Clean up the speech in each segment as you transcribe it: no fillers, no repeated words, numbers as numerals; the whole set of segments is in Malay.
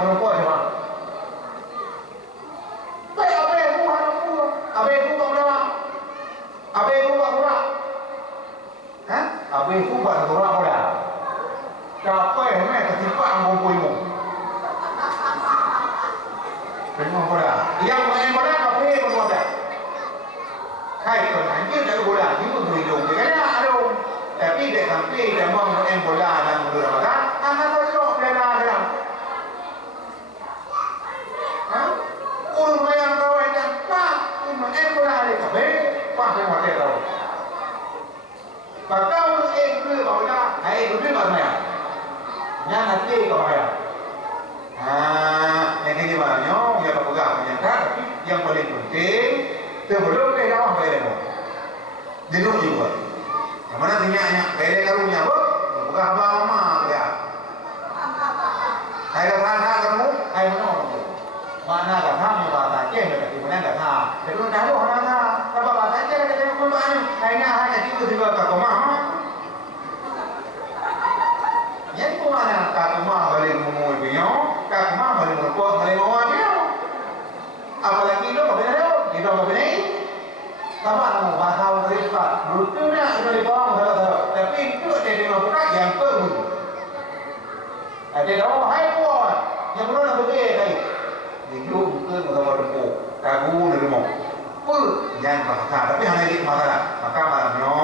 Merokok cuma. Baik apa yang aku aku? Apa yang aku buat berapa? Apa yang aku buat berapa? Hah? Apa yang aku buat berapa dah? Capek meh ketipak ngomong-ngomong. Tengok bola. Yang main bola apa yang bola? Hai kon anjir dah bola, ni pun hidung dia kan ada. Tapi dia sampai dia mau main bola dan bola apa? Anak kosong dia dah. Ha? Urus yang kau yang pak, main bola dia apa? Pak dia mati tahu. Pakau dulu bola, hai dulu mana? Yang nanti kau ya. Yang ini maknanya yang pegang menyangka, tapi yang paling penting sebelum dia awak bayar mo, jenuh juga. Yang mana tanya bayar karunya bo, bukan apa mama ya. Hai kata kamu, hai mana kata kamu kata cek berarti mana kata. Kalau tahu orang kata apa kata cek kata kamu mana, hai nak hai itu juga kata mama. Yang mana kata mama balik mumul biyo. Các má mà một con mà lên ngồi nhá, apalagi itu apa itu apa ini? Sama mau bahasa Indonesia, lucunya itu di bawah bahasa, tapi itu ada di mana yang perlu. Ada orang hai kuat, yang belum ada begini tadi. Itu mungkin kalau berku, kagu nerimo. Yang bahasa, tapi hanya di masalah. Maka malamnya,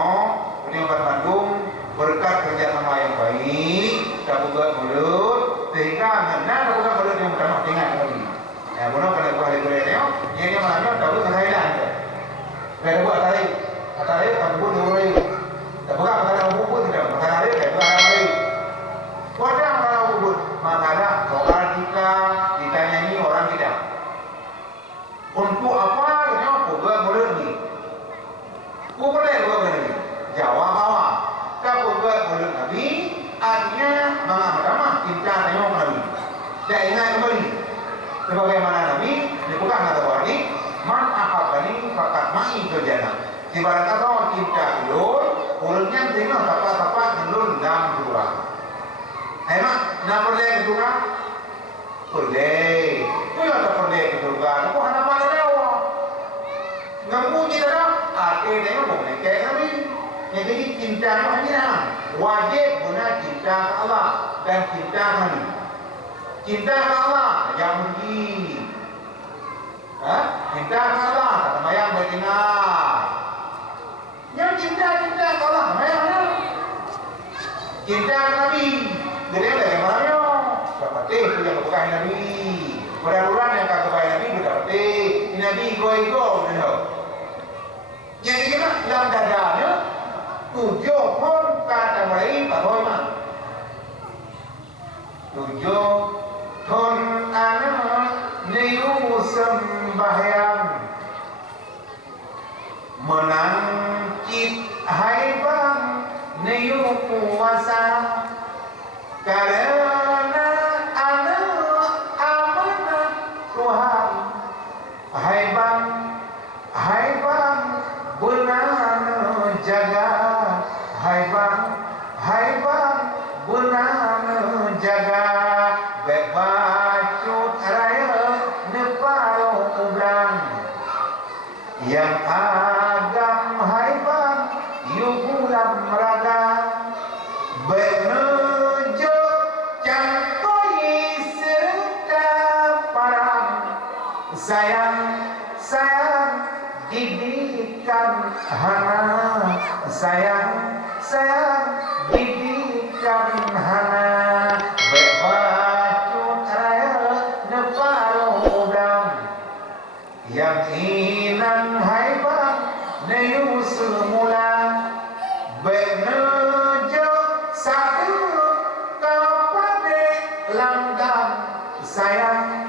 ini obat Bandung berkat kerjasama yang baik, dapat buat mulut. Sehingga mana bukan pada yang pertama tinggal lagi. Ya, bukan pada kuali kuali ni. Yang mana tahu Thailand. Kalau buat Thailand kan buat orang. Tak bukan kalau buat tidak. Thailand kan buat orang. Orang kalau buat masalah soal kita ditanya ni orang tidak. Untuk apa kita buat mulut ni? Boleh buat ni. Jawab apa? Kita buat mulut Nabi. Artinya mengamalkan cinta tengok Nabi. Dia ingat kembali sebagaimana Nabi dibuka kata wali man ahabani fakat ma'i kerjana. Ibarat kata orang cinta ulun, ulunnya tengok tapak-tapak ulun dalam surga. Emang nak pergi ke surga? Pergi. Kau tak pergi ke surga. Kau hendak pada dewa. Ngamu kita dah. Ate tengok boleh kayak Nabi. Jadi cinta hanya wajib guna cinta ke Allah dan cinta Nabi. Cinta ke Allah yang mungkin. Cinta ke Allah kata mayang beringat. Yang cinta ke Allah mayang mana? Cinta ke Nabi. Jadi ada yang mana? Seperti itu yang kebukaan Nabi. Mudah-mudahan yang kebukaan Nabi berarti Nabi go. Yang ini dalam dadanya. Tujuh pun kata lain tak boleh mah. Tujuh pun anak niu sembahyang menangkit haibang niu puasa karena anak amanah Tuhan haibang benar jaga haibang benar jaga bebacut raya neparo ubrang yang agam haibang yugulam raga benejo cangkoi serta parang sayang didikan hana sayang didikan hana bebacut raya neparo udang yang inang haibang neyu semula benejo satu kapade langgang sayang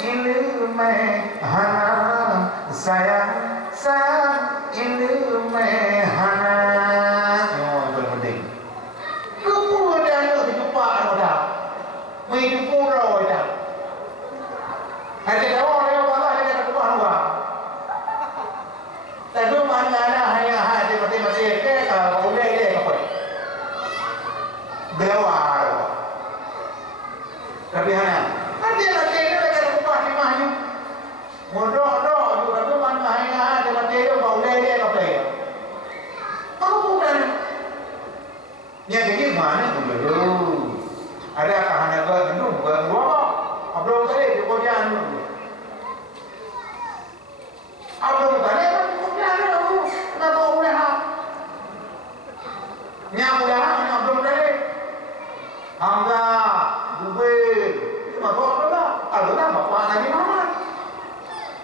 ilmu hana sayang ilmu hana. Oh, itu penting. Kupu dah nak dibuka dah. Mai kupu roh dah. Ada orang yang Allah ada kupu orang. Tapi mana ada hanya hati mati ke kalau boleh dia apa? Belawar. Tapi hana. Ada mati dia dekat rumah di mahyu. Modok-dok juga tu mana hanya ada mati dia bau dia apa ya. Apa bukan? Yang begini mana pun dulu. Ada kahana ke gendung ke dua. Abang kali di kojan dulu. Abang kali kan kojan dulu. Nak tahu boleh ha. Nyak boleh ha, abang kali. Hamza, Zubair, itu mah kau apa? Ada nama bapak Nabi Muhammad.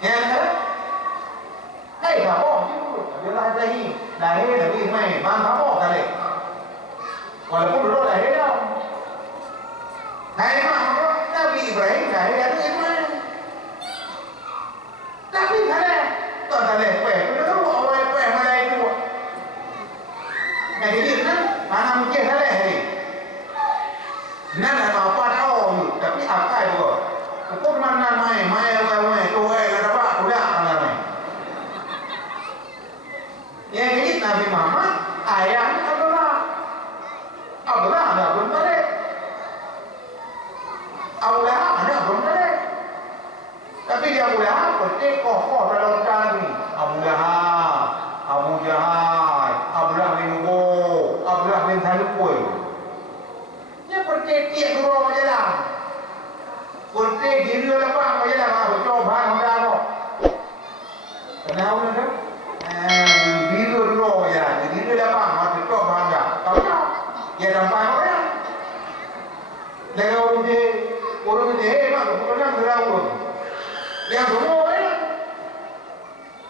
Yang kan? Hei, kamu itu dia lahir Nabi mai, mang kamu kali. Walaupun dulu lahir dah. Hai mak, Nabi Ibrahim lahir ada Ismail. Tapi kali, tak kali peh, betul orang peh malai itu. Jadi kan, mana mungkin kali hari. Nana apa tahu, tapi apa itu? Kau mana mai tu ada apa? Udah mana mai? Yang ini Nabi Muhammad, ayahnya Abdullah ada belum balik. Abdullah ada belum balik. Tapi dia Abdullah berarti kokoh dalam Nabi. Abu Jahal, Abdullah bin Ubay, Abdullah bin Salul. Perti tiap dua jalan, perti diri apa jalan apa coba hendak apa? Kenapa ni? Diri dua jalan, diri apa macam coba hendak. Tahu tak? Ya sampai orang. Dengan orang dia mak bukan yang berawal. Yang semua ni.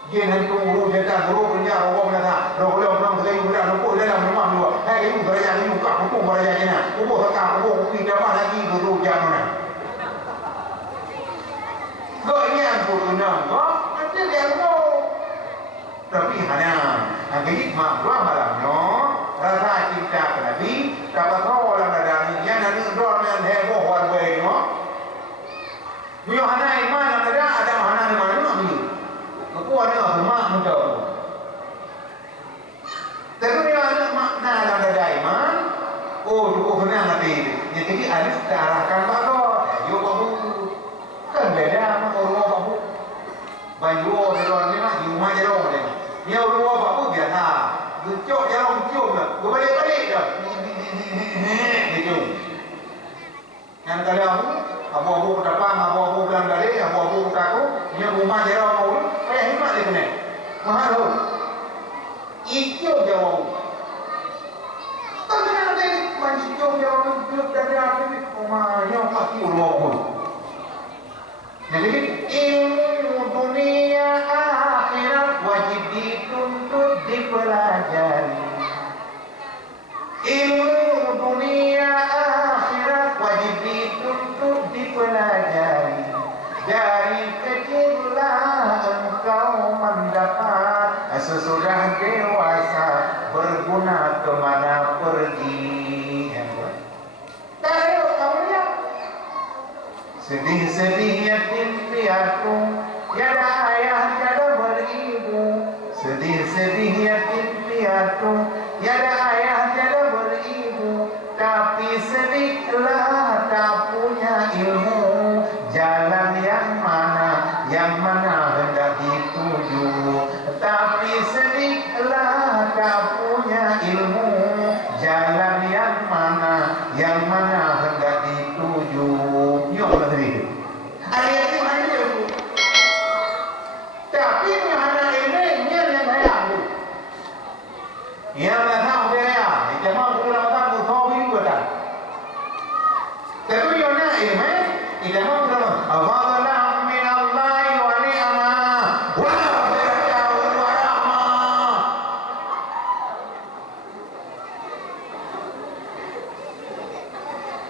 Dia nanti urus jatah urus punya orang mana? Orang saya budak lupa dalam rumah dua. Hai ibu beraya ni muka hukum beraya kena. Hukum hakam hukum kita apa lagi guru jam mana? Kau ni aku kenal kau nanti dia tahu. Tapi hanya angkit mak dua malamnya rasa cinta ke Nabi dapat tahu orang ada ni yang nanti orang yang heboh orang baik no. Bio hanya iman ada mana di mana ni? Aku ada rumah muda. Tapi dia ada makna dalam dada iman. Oh, cukup kena mati. Jadi alif terarahkan bagus. Yo babu. Kan beda sama orang babu. Banyu orang ni nak di rumah jarong ni. Dia orang babu biasa. Cuk jarong cium dah. Balik-balik dah. Gitu. Yang kali abu-abu petapang, abu-abu bilang balik, abu-abu petaku. Dia rumah jarong mau. Hemat dia kena. Mahal tu. Itu jawab. Tak kena ada macam jawab itu dari apa ni? Omanya pasti ulama. Jadi ilmu dunia akhirat wajib dituntut dipelajari. Ilmu dunia akhirat wajib dituntut dipelajari. Dari kecillah engkau mendapat, sesudah dewasa berguna kemana pergi. Tahu kamu lihat? Sedih-sedih yatim piatu, tiada ayah tiada beribu. Sedih-sedih yatim piatu, tiada ayah tiada beribu. Tapi sedihlah tak punya ilmu. Jalan yang mana hendak dituju. Tapi sedihlah tak punya ilmu. Jalan yang mana hendak dituju. Yo Allah sendiri. Ayat itu hanya itu. Tapi mana ini yang saya ambil. Yang tak tahu dia. Jangan pulang tak tahu itu dah. Tapi yang nak ini. Tidak mahu dalam Fadlan min Allah wa ni'mah wa barakatuh wa rahmah.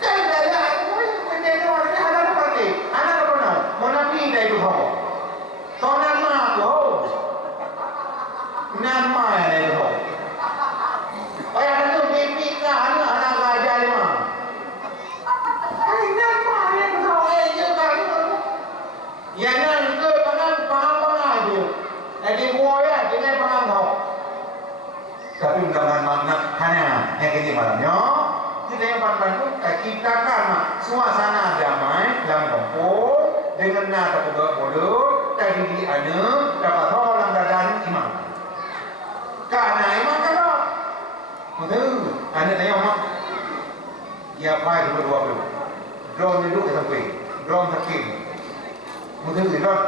Kan dah aku menjadi orang anak seperti anak mana? Menabi dah itu kau. Kau nama kau. Nama yang itu kau. Ayah itu bibi kah anak raja lima. Yang nan ke pangan dia. Jadi buaya dengan pangan kau. Tapi dengan makna hanya yang ini malamnya. Kita yang pandang tu kita kan suasana damai. dengan nak tak bodoh tadi di ana dapat orang dadan imam. Karena imam kan tak. Betul. Ana tanya mak. Ya pai dua dulu. Drone duduk sampai. Drone sakit. Betul tak?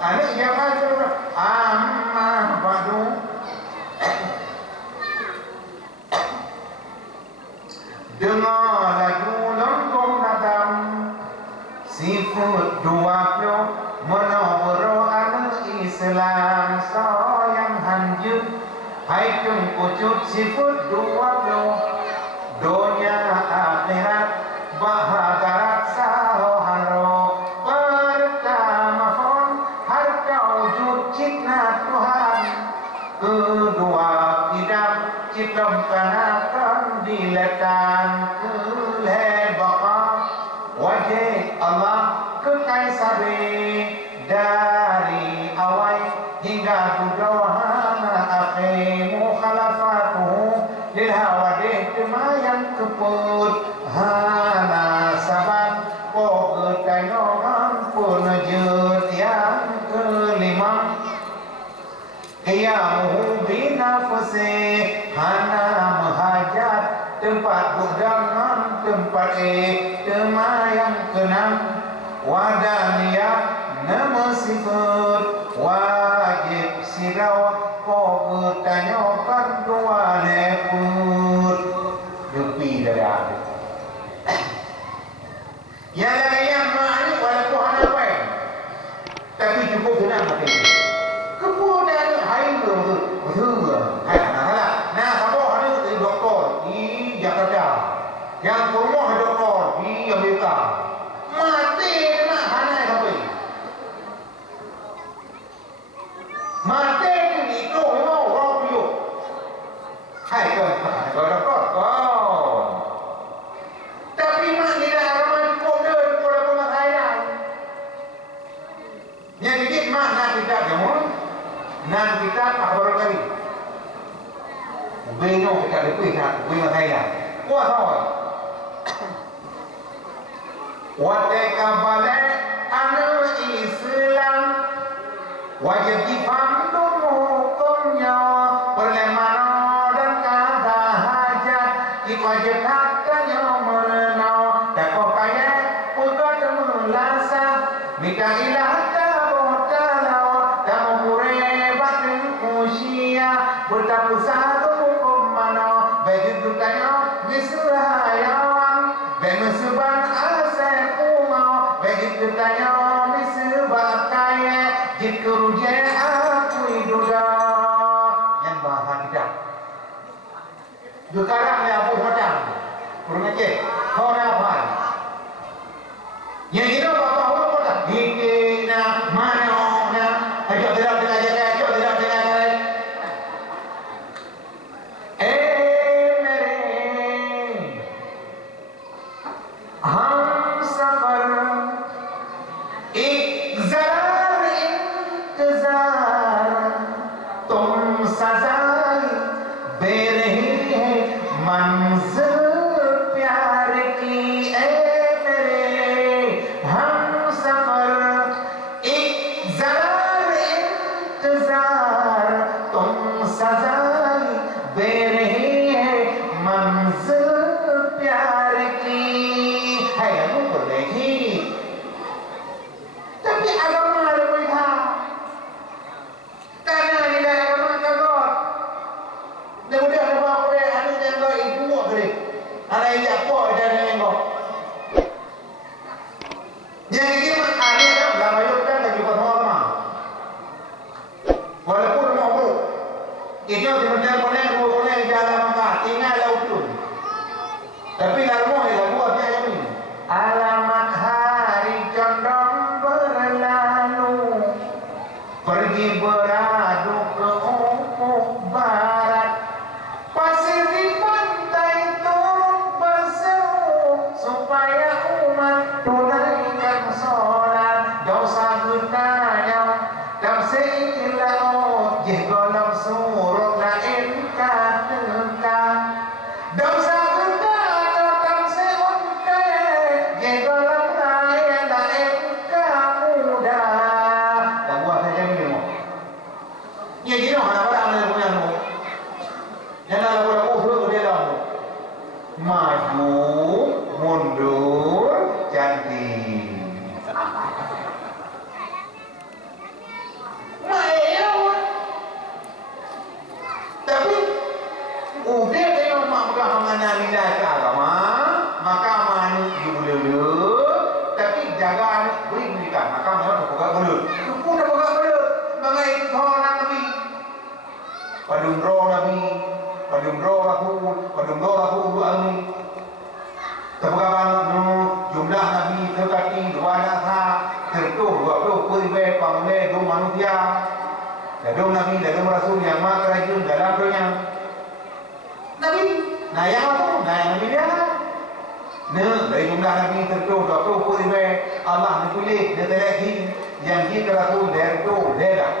Ana ya pai dulu. Amma badu. Dengar lagu lengkong nadam sifut 20 menawar anak Islam sayang hanjut hai tung kucut sifut 20 dunia akhirat bahagia saharo pertama pun harta wujud cipta Tuhan kedua tidak ciptakan akan diletakkan kelebakan wajah Allah kekaisari dari awal hingga budawahana akhir mukhalafatuhu lil hawadih kemayan keput hana saban pogetayoman punajut yang kelima qiyamuhu binafsi hana mahajat tempat budangan tempat temayang kenang wadaniyah nama sifat wajib sirau pogetanyokan dua leput lebih dari ada yang lain yang makni walaupun hana baik tapi cukup senang hati kemudian hari itu betul hai anak-anak nah kamu hari itu doktor di Jakarta yang rumah doktor di Amerika mati nak hanai sampai mati itu memang orang bio hai ke doktor tapi mak tidak ramai kode kepada pemakaian yang dikit mak nak kita jamun nan kita kabar kali beno kita lebih nak pemakaian kuat thôi wateka balik anak Islam wajib dipantau hukumnya perlemano dan kata hajat wajib haknya merenau dapat kaya untuk melasa minta ilah tabotalau tamurebat usia bertapu satu hukum mano bagi dukanya misrayawan bemesuban asal umau bagi dukanya misubak kaya jikuruje aku iduda yang bahasa tidak dukarang ya abu hodang kurang aja orang apa yang ini apa orang kota ini na mana na ayo tidak jaga ayo tidak jaga हम सफर एक ज़रा इंतज़ार तुम सज़ाए दे रही है मंज़िल प्यार की ए मेरे हम सफर एक ज़रा इंतज़ार तुम सज़ाए दे रही है मंज़िल प्यार की tapi agama lebih tahu karena dia agama kagak dia udah ada apa dia ada yang kau ibu boleh ada yang apa dan yang kau yang ini ada kan lama yuk kan lagi berhormat walaupun mau itu sebenarnya boleh jalan maka tinggal laut tu tapi lalu dia buat dia yang ini alamat hari condong berlalu pergi beradu ke ufuk barat pasir di pantai turun berseru supaya umat tunaikan sholat dosa gunanya tafsir laut jegolong surut lain katakan dosa gunanya tafsir untai jegolong lain Rasul almi. Terkawan jumlah Nabi terkati 2 tertuh 20 puriwe pangle do manusia. Dalam Nabi dalam Rasul yang maha kerajaan dalam dunia. Nabi, nah yang Nabi dia. Dari jumlah Nabi tertuh 20 puriwe Allah dipilih ditelehi yang kita Rasul dari itu dah.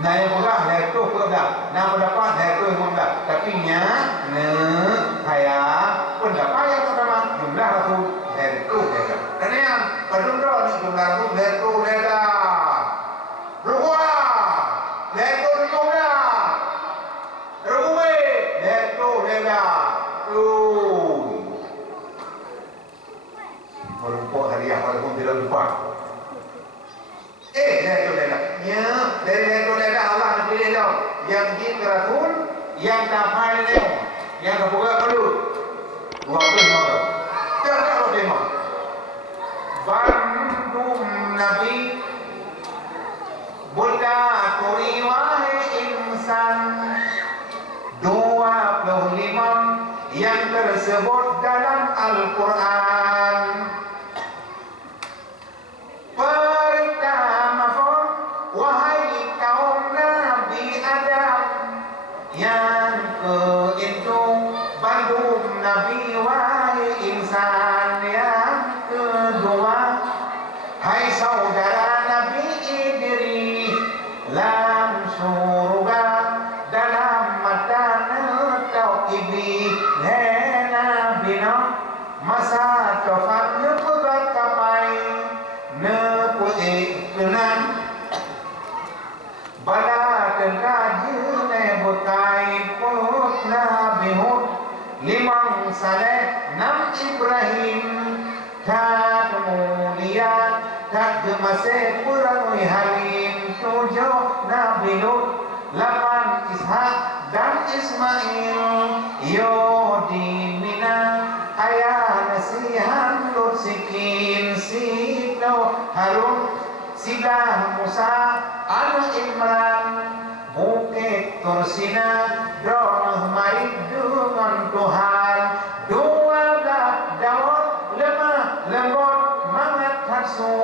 Nah yang mudah dari itu dah. Nah pendapat dari itu mudah. Tapi nya saya pendapat yang pertama jumlah Rasul dari itu dah. Dan yang kedua jumlah Rasul dari itu dah. Rukua dari itu jumlah. Ruwe dari itu dah. Merumpuk hadiah walaupun tidak lupa. Dari itu dah. Ya, dari itu dah Allah nak pilih dah. Yang jin Rasul, yang dapat dia, yang kebuka perlu. Waktu mana? Tidak waktu mana. Bandung Nabi, Buddha Turi wahai insan. 25 yang tersebut dalam Al-Quran. Pertama pun, wahai kaum Nabi Adam. Yang kehitung, Bandung Nabi wahai insan. Yang kedua, hai saudara Nabi Idris, lam surga dalam mata netau iblis. Hena bina masa tofan nepugat kapai nepue kenan bala tengkaji nebukai put Nabi Hud 5 Saleh 6 Ibrahim tak kemudian tak gemasih kurang Halim 7 Nabi Lut 8 Ishak dan Ismail Yodi Mina ayah nasihan Lut Sikin Sito Harun Sidah Musa Al Imran Bukit Tursina Doh Marid dengan Tuhan 12 Daud lemah lembut mangat hasu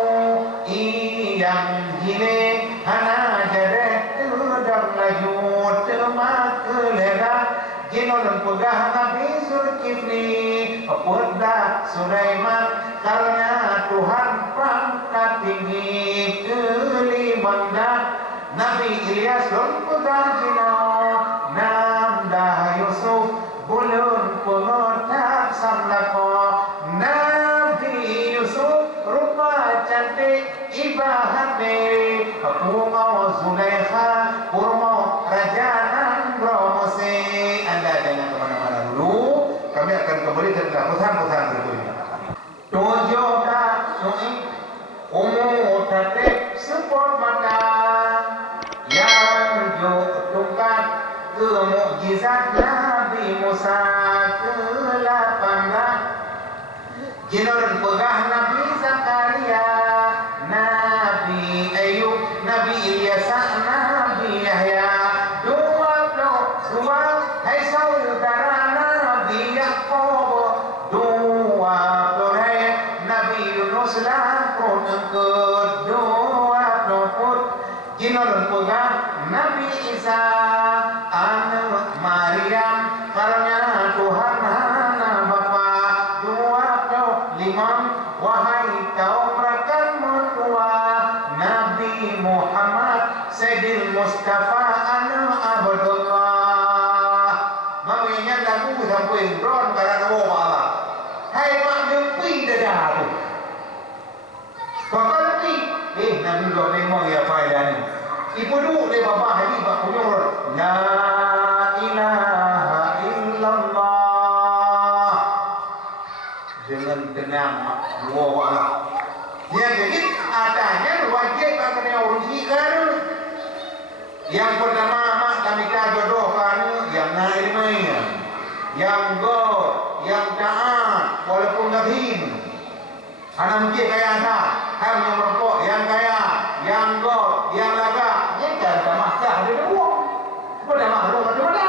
iyang gine hana jadeh tudang laju temak kelera jinon pegah Nabi Zulkifli Purda Sulaiman karena Tuhan pangkat tinggi kelimanda Nabi Ilyas don pegah jinau namdah Yusuf bulun pengotak samlako Nabi Yusuf rupa cantik ibahane Purmau Zulaikha Purmau Rajanan Bromose. Anda jangan kemana-mana dulu. Kami akan kembali tentang pesan-pesan berikutnya. 7 Su'ib Umur Tatib Sepot Mata yang tukar ke mukjizat Nabi Musa ke-18 Jinon pegah Nabi Zakaria Nabi Ayub Nabi Ilyas Nabi Yahya 22 hai saudara Nabi Yaqub 20 Nabi Yunus lakon ke-20 Jinon pegah Nabi Isa anak Maryam karena Tuhan hana bapa 25 wahai kaum rakan mertua Nabi Muhammad Sayyidil Mustafa anak Abdullah. Makanya lagu sampai ron karena Allah. Hai mak dempi dah tu. Pakal ni Nabi dua memang ya faedah ni. Ibu dulu dia bapa hari bak punyung la ilaha illallah dengan tenang dua Allah. Dia jadi adanya wajib kena urusikan. Yang pertama mak kami tak jodohkan yang naimnya, yang go, yang taat walaupun gabin. Anak mungkin kaya tak, yang merokok, yang kaya, yang go, yang laga, dia kan tak masak dia uang. Pada makhluk macam mana?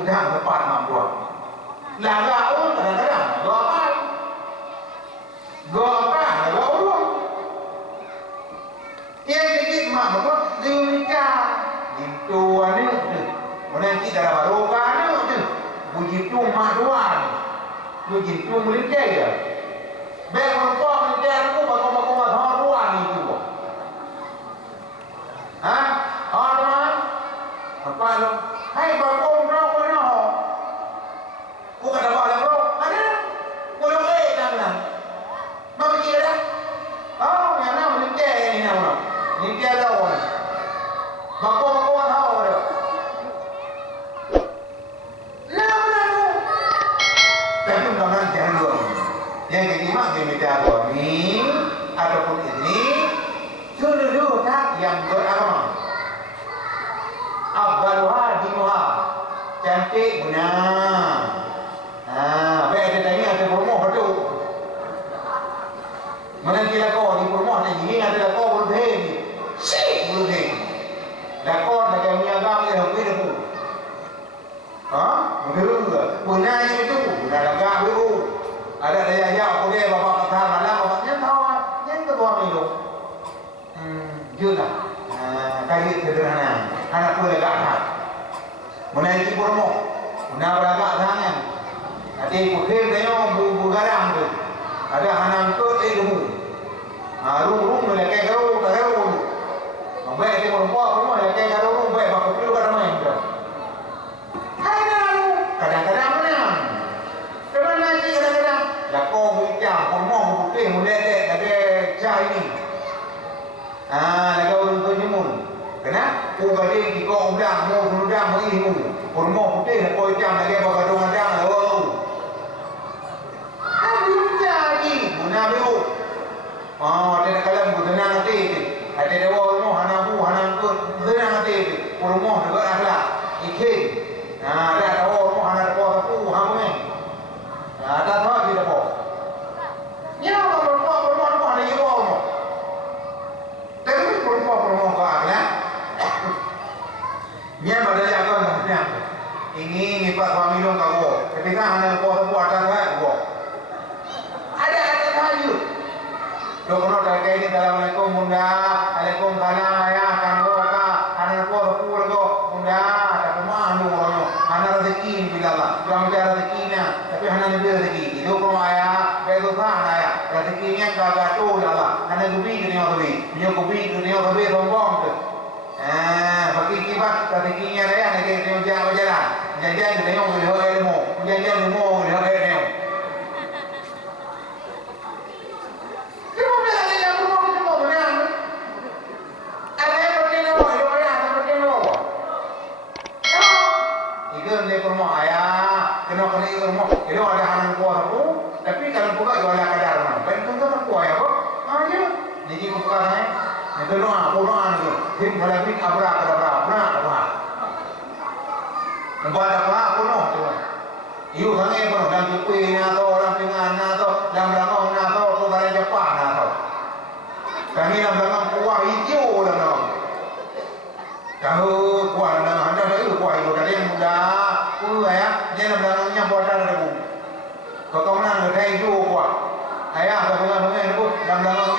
sudah tepat mampu. Langgar pun kadang-kadang gak apa urut. Yang sedikit mak apa dia nikah. Itu ni tu. Mana kita dah barokah ni tu. Begitu mak dua ni. Begitu menikah ya. Baik perempuan menikah aku bakal sama dua ni tu. Ha? Teman. Apa lu? Hai bakong kau kena. Bukan ada bala bro. Ada. Boleh dah. Mama kira dah. Oh, yang nama nikah ni nama. Nikah dah orang. Bakong tahu dah. Nama. Tapi jangan jangan dua. Yang kelima dia minta dua ni ataupun ini dulu tak yang beragama. Abbaluha dinuha. Cantik benar. Baik ada tanya ada rumah betul. Mana dia kau di rumah ni ada kau berdeh. Si berdeh. Lakon nak kami agam dia hobi tu. Betul ke? Benar itu. Benar agak itu. Ada daya aku dia bapak kata malam bapaknya tahu yang kedua minggu. Juta. Kaji sederhana. Anak pun agak hak. Menaiki rumah. Benar beragak tangan. Ada pukul tengok bubu garang tu. Ada anak tu ilmu. Rum lelaki garu garu. Baik dia rumah lelaki garu baik bapak perlu kat main tu. Kadang-kadang menang. Kemana sih kadang-kadang? Lakon berbicara, rumah putih mulai ada cah ini. Lagu orang penyemun. Kenapa? Kugading di kau udang, mau udang ilmu. Rumah putih nak kau jam lagi bagai dong udang lalu. Jadi, guna biru. Ada kalam tenang hati. Ada dewa rumah hanam tu tenang hati. Rumah juga akhlak. Ikhlas. Ada dewa rumah hanam tu hamu ni. Ada apa kita po? Ya, rumah ni dewa rumah. Tapi rumah kau akhlak. Nya pada jaga nak. Ini ni pak suami dong kau. Ketika hanam kau atas kau. Ada kayu. Dokno dah kaini Assalamualaikum bunda, Waalaikumsalam ayah kan roka, anak ko pura ko bunda, tak pemanu ono, anak rezeki bila lah, tuang cara rezekinya, tapi anak ni rezeki. Itu ko ayah, betul kan ayah, rezekinya kagak tu lah, anak gubi ni orang gubi, gubi ni orang gubi rombong tu. Bagi kibat rezekinya dia, nak kita jalan jalan, jalan ni orang gubi orang ilmu, jalan ilmu orang ilmu. Rumah ayah, kena rumah. Itu ada anak kuah aku, tapi kalau buka jual kadar mana? Bentuk tu tak kuah aku. Ya. Jadi buka ni, itu doa ni. Tim melabik abra. Nampak apa aku no? Iu sangat pun dalam tupai na to, dalam pingan na to, dalam langau na to, tu dalam Jepang na to. Kami dalam langau kuah hijau dah no. Kalau kuah dalam anda dah itu kuah hijau tadi yang muda. Ayah, dia nak belakangnya buat ada debu. Kau nak nak kayu juga. Ayah, kau dengar itu dalam belakang